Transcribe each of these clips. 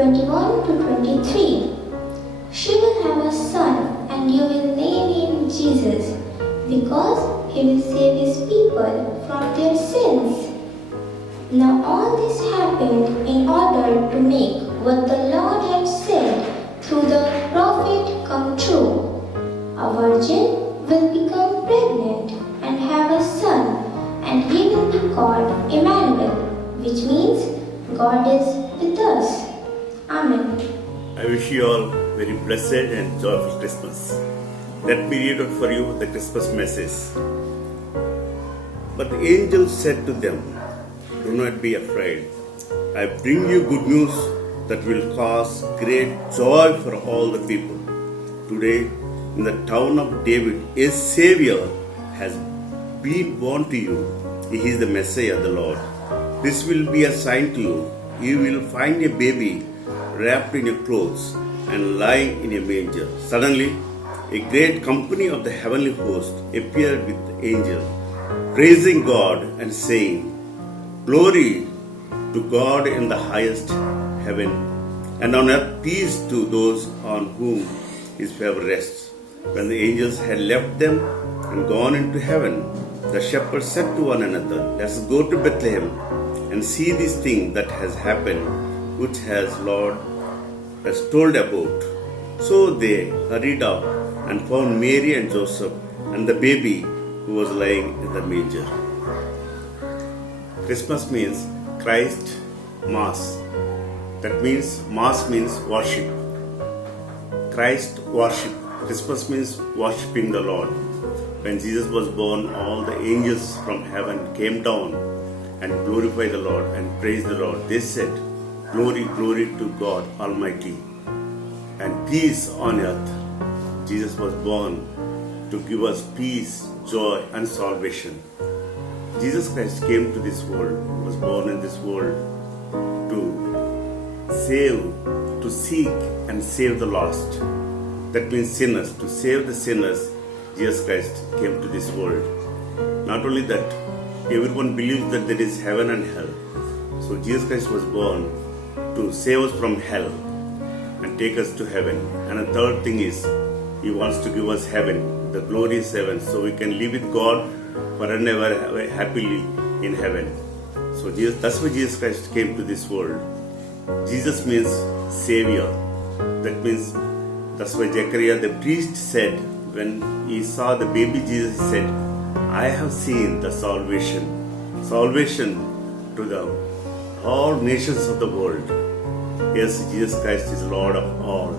21 to 23. She will have a son, and you will name him Jesus, because he will save his people from their sins. Now all this happened in order to make what the Lord had said through the prophet come true. A virgin will become pregnant and have a son, and he will be called Emmanuel, which means God is with us. Amen. I wish you all very blessed and joyful Christmas. Let me read out for you the Christmas message. But the angel said to them, "Do not be afraid. I bring you good news that will cause great joy for all the people. Today, in the town of David, a Savior has been born to you. He is the Messiah, the Lord. This will be a sign to you. You will find a baby wrapped in your clothes and lying in a manger." Suddenly, a great company of the heavenly host appeared with the angel, praising God and saying, "Glory to God in the highest heaven, and on earth peace to those on whom his favor rests." When the angels had left them and gone into heaven, the shepherds said to one another, "Let us go to Bethlehem and see this thing that has happened, which has Lord has told about." So they hurried up and found Mary and Joseph and the baby who was lying in the manger. Christmas means Christ Mass. That means Mass means worship. Christ worship. Christmas means worshipping the Lord. When Jesus was born, all the angels from heaven came down and glorified the Lord and praised the Lord. They said, "Glory, glory to God Almighty, and peace on earth." Jesus was born to give us peace, joy, and salvation. Jesus Christ came to this world, was born in this world to save, to seek and save the lost. That means sinners. To save the sinners, Jesus Christ came to this world. Not only that, everyone believes that there is heaven and hell. So Jesus Christ was born to save us from hell and take us to heaven. And the third thing is, He wants to give us heaven, the glorious heaven, so we can live with God forever and ever happily in heaven. So that's why Jesus Christ came to this world. Jesus means Savior. That means, that's why Zechariah the priest said, when he saw the baby Jesus, he said, "I have seen the salvation to the all nations of the world." Yes, Jesus Christ is Lord of all.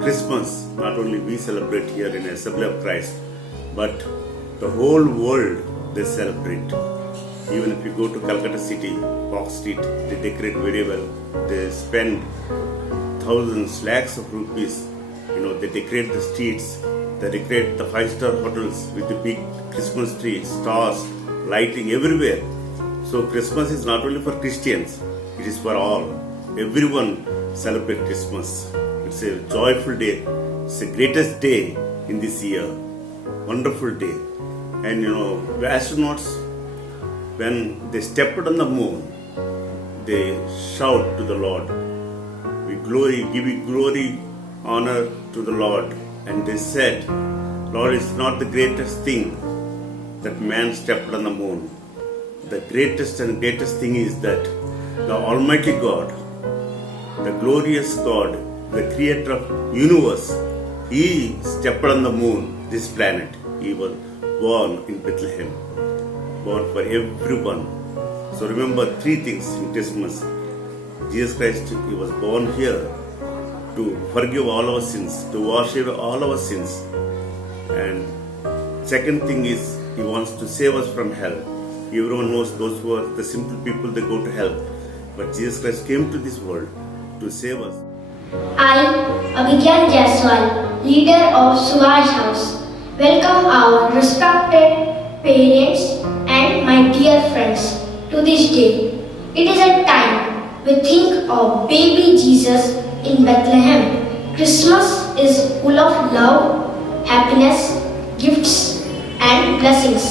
Christmas, not only we celebrate here in Assembly of Christ, but the whole world they celebrate. Even if you go to Calcutta City, Park Street, they decorate very well. They spend thousands, lakhs of rupees. They decorate the streets. They decorate the 5-star hotels with the big Christmas trees, stars, lighting everywhere. So Christmas is not only for Christians, it is for all. Everyone celebrate Christmas. It's a joyful day. It's the greatest day in this year. Wonderful day. And the astronauts, when they stepped on the moon, they shout to the Lord, give you glory, honor to the Lord. And they said, "Lord, it's not the greatest thing that man stepped on the moon. The greatest thing is that the Almighty God, the glorious God, the creator of universe, He stepped on the moon, this planet. He was born in Bethlehem, born for everyone." So remember 3 things in Christmas. Jesus Christ, He was born here to forgive all our sins, to wash away all our sins. And second thing is, He wants to save us from hell. Everyone knows those who are the simple people, they go to hell. But Jesus Christ came to this world to save us. I, Abhigyan Jaiswal, leader of Subhash House, welcome our respected parents and my dear friends to this day. It is a time we think of baby Jesus in Bethlehem. Christmas is full of love, happiness, gifts and blessings.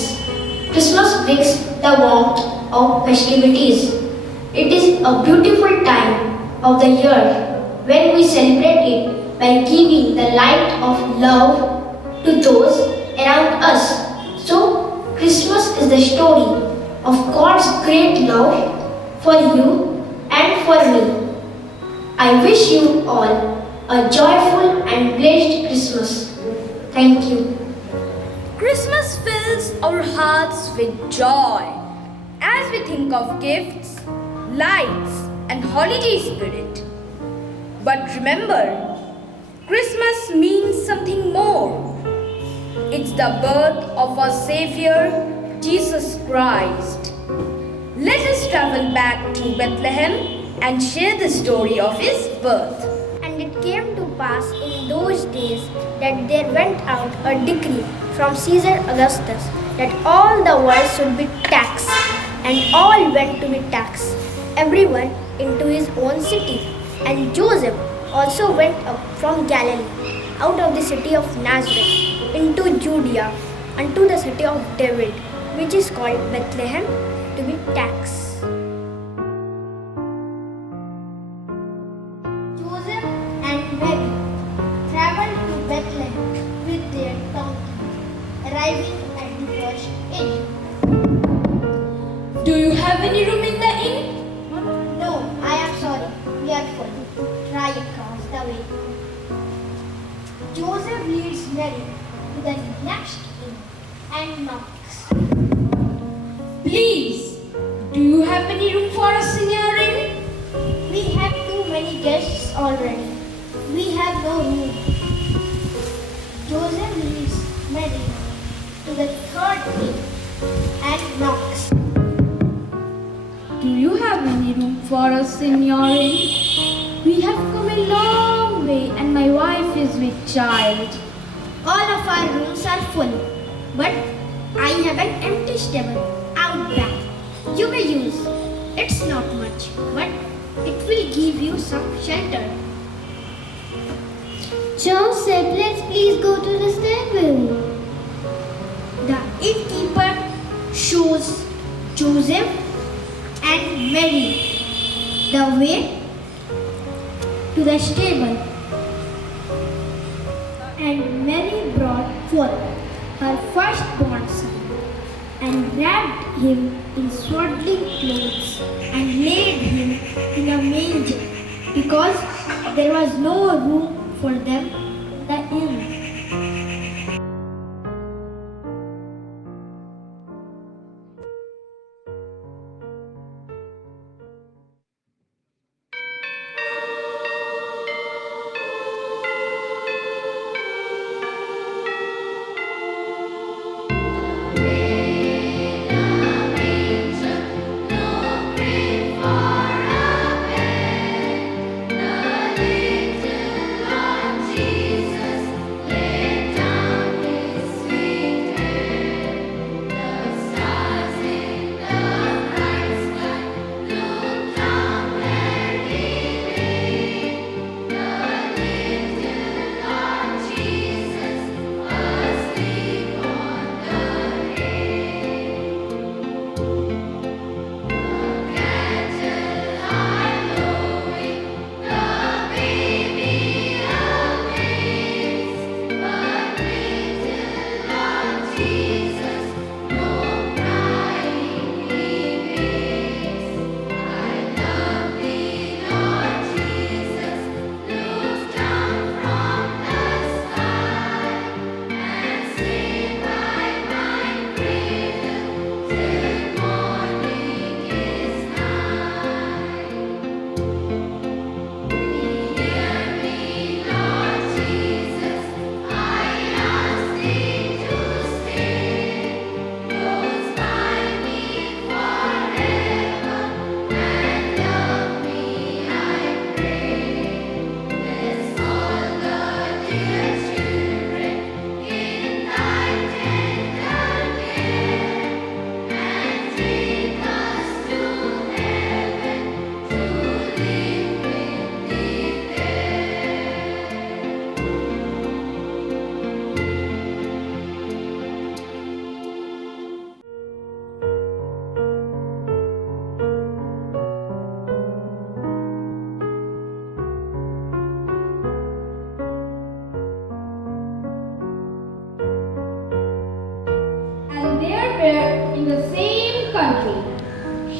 Christmas brings the warmth of festivities. It is a beautiful time of the year when we celebrate it by giving the light of love to those around us. So, Christmas is the story of God's great love for you and for me. I wish you all a joyful and blessed Christmas. Thank you. Christmas fills our hearts with joy as we think of gifts, lights, and holiday spirit. But remember, Christmas means something more. It's the birth of our Savior, Jesus Christ. Let us travel back to Bethlehem and share the story of his birth. And it came to pass in those days that there went out a decree from Caesar Augustus that all the world should be taxed, and all went to be taxed, everyone into his own city. And Joseph also went up from Galilee, out of the city of Nazareth, into Judea, unto the city of David, which is called Bethlehem, to be taxed. Joseph and Mary traveled to Bethlehem with their donkey, arriving at the first inn. Do you have any room in the inn? No, I am sorry, we are full. Try across the way. Joseph leads Mary to the next inn and knocks. Please, do you have any room for us in your inn? We have too many guests already. We have no room. Joseph leads Mary to the third inn and knocks. Do you have any room for us in your inn? We have come a long way and my wife is with child. All of our rooms are full, but I have an empty stable out back. You may use. It's not much, but it will give you some shelter. Joseph, let's please go to the stable. The innkeeper shows Joseph and Mary the way to the stable. And Mary brought forth her firstborn son and wrapped him in swaddling clothes and laid him in a manger, because there was no room for them in the inn. Jesus,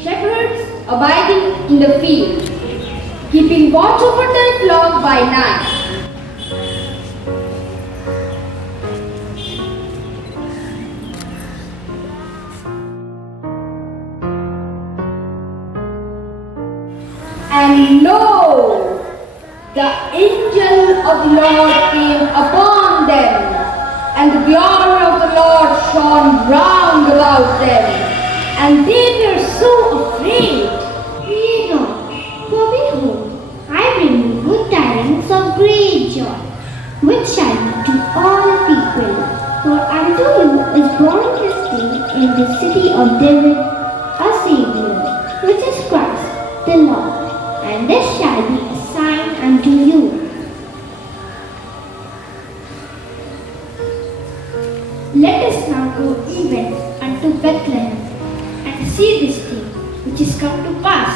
shepherds abiding in the field, keeping watch over their flock by night. And lo, the angel of the Lord came upon them, and the glory of the Lord shone round about them, and they were so afraid. Fear not, for behold, I bring you good tidings of great joy, which shall be to all people. For unto you is born this day in the city of David a Saviour, which is Christ the Lord. And this shall be a sign unto you. Let us now go even unto Bethlehem, and see this thing which is come to pass,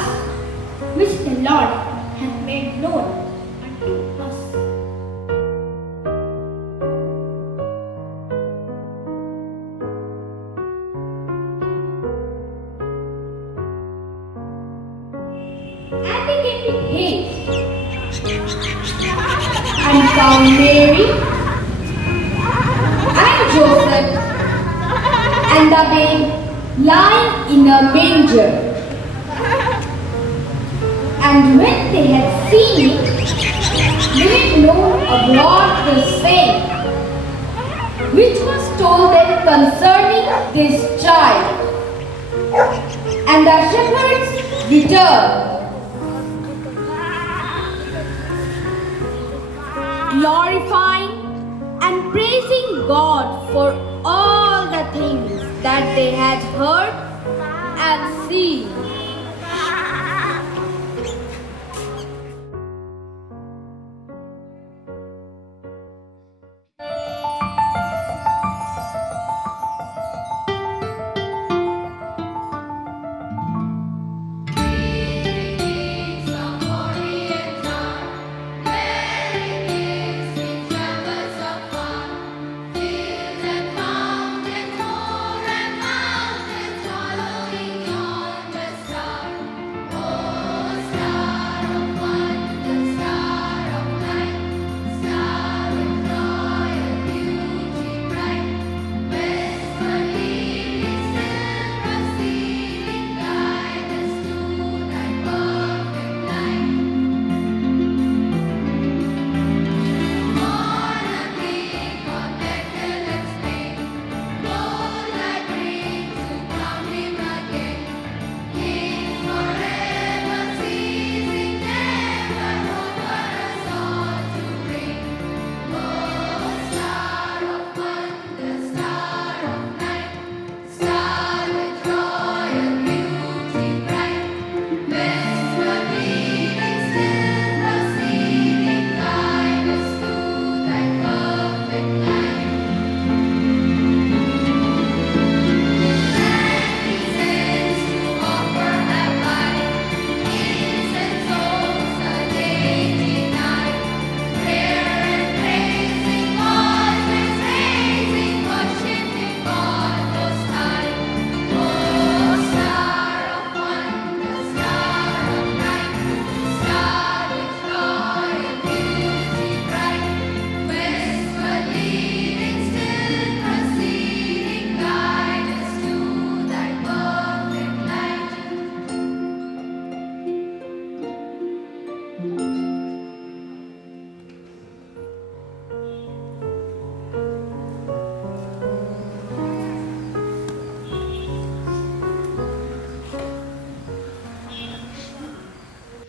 which the Lord hath made known unto us. And they came in haste, and found Mary and Joseph and the babe lying in a manger. And when they had seen it, made known abroad the saying which was told them concerning this child. And the shepherds returned, glorifying and praising God for all the things that they had heard and seen.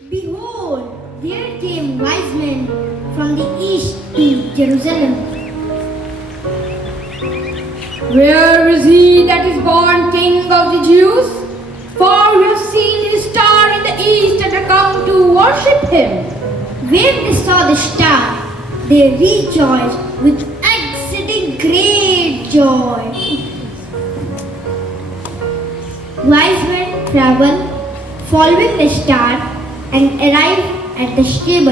Behold, there came wise men from the east to Jerusalem. Where is he that is born King of the Jews? For we have seen his star in the east and are come to worship him. When they saw the star, they rejoiced with exceeding great joy. Wise men traveled, following the star, and arrived at the stable.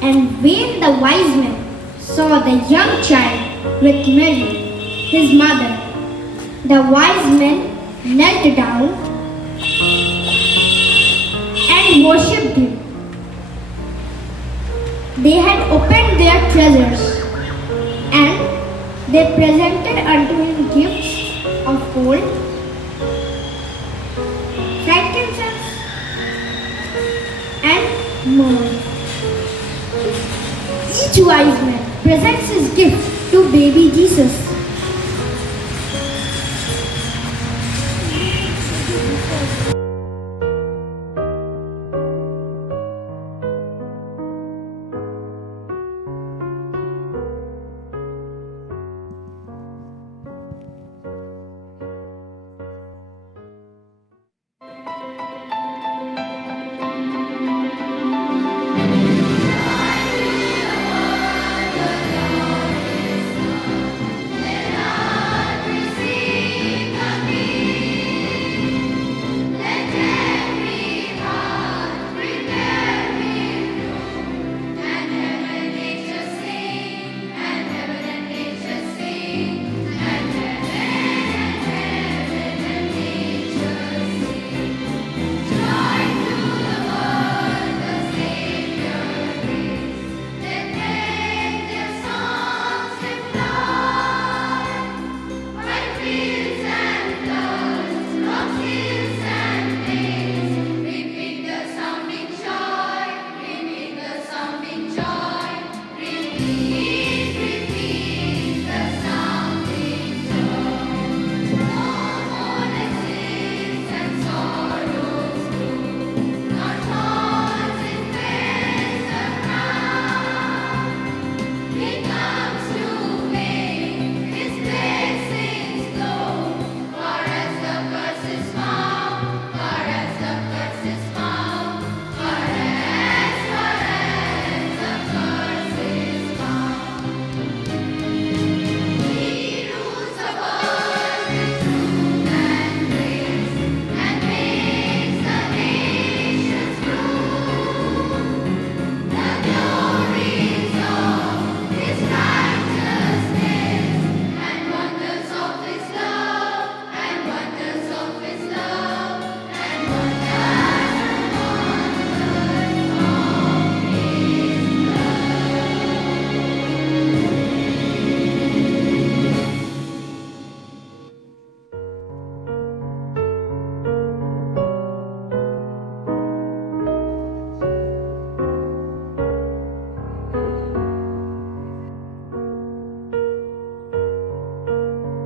And when the wise men saw the young child with Mary, his mother, the wise men knelt down and worshipped him. They had opened their treasures and they presented unto him gifts of gold, frankincense, and myrrh. Each wise man presents his gift to baby Jesus.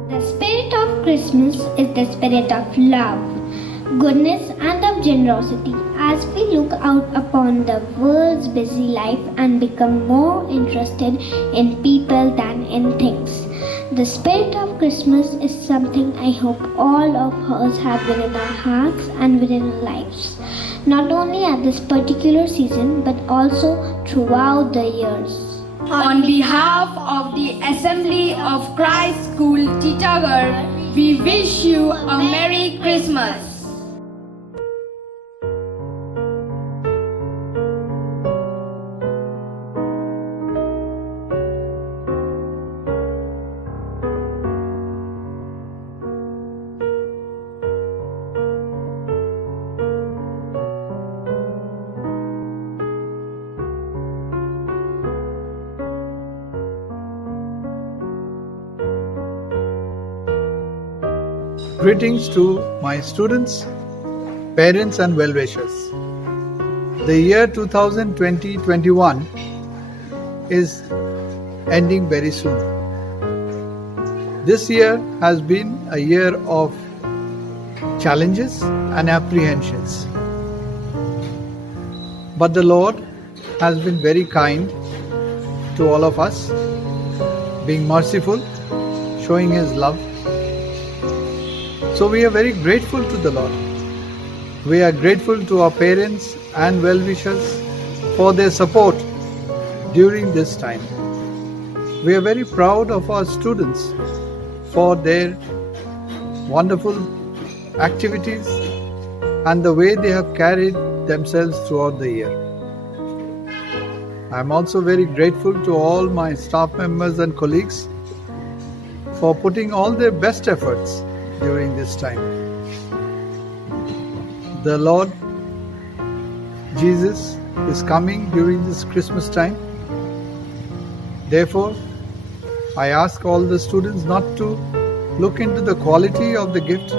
The spirit of Christmas is the spirit of love, goodness, and of generosity. As we look out upon the world's busy life and become more interested in people than in things, the spirit of Christmas is something I hope all of us have within our hearts and within our lives, not only at this particular season but also throughout the years. On behalf of the Assembly of Christ School Titagarh, we wish you a Merry Christmas. Greetings to my students, parents and well-wishers. The year 2020-21 is ending very soon. This year has been a year of challenges and apprehensions. But the Lord has been very kind to all of us, being merciful, showing His love. So we are very grateful to the Lord. We are grateful to our parents and well-wishers for their support during this time. We are very proud of our students for their wonderful activities and the way they have carried themselves throughout the year. I am also very grateful to all my staff members and colleagues for putting all their best efforts during this time. The Lord Jesus is coming during this Christmas time. Therefore, I ask all the students not to look into the quality of the gift,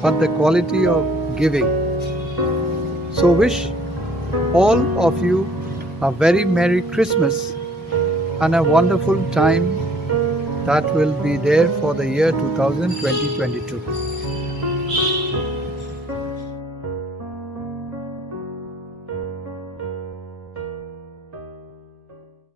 but the quality of giving. So wish all of you a very Merry Christmas and a wonderful time that will be there for the year 2022.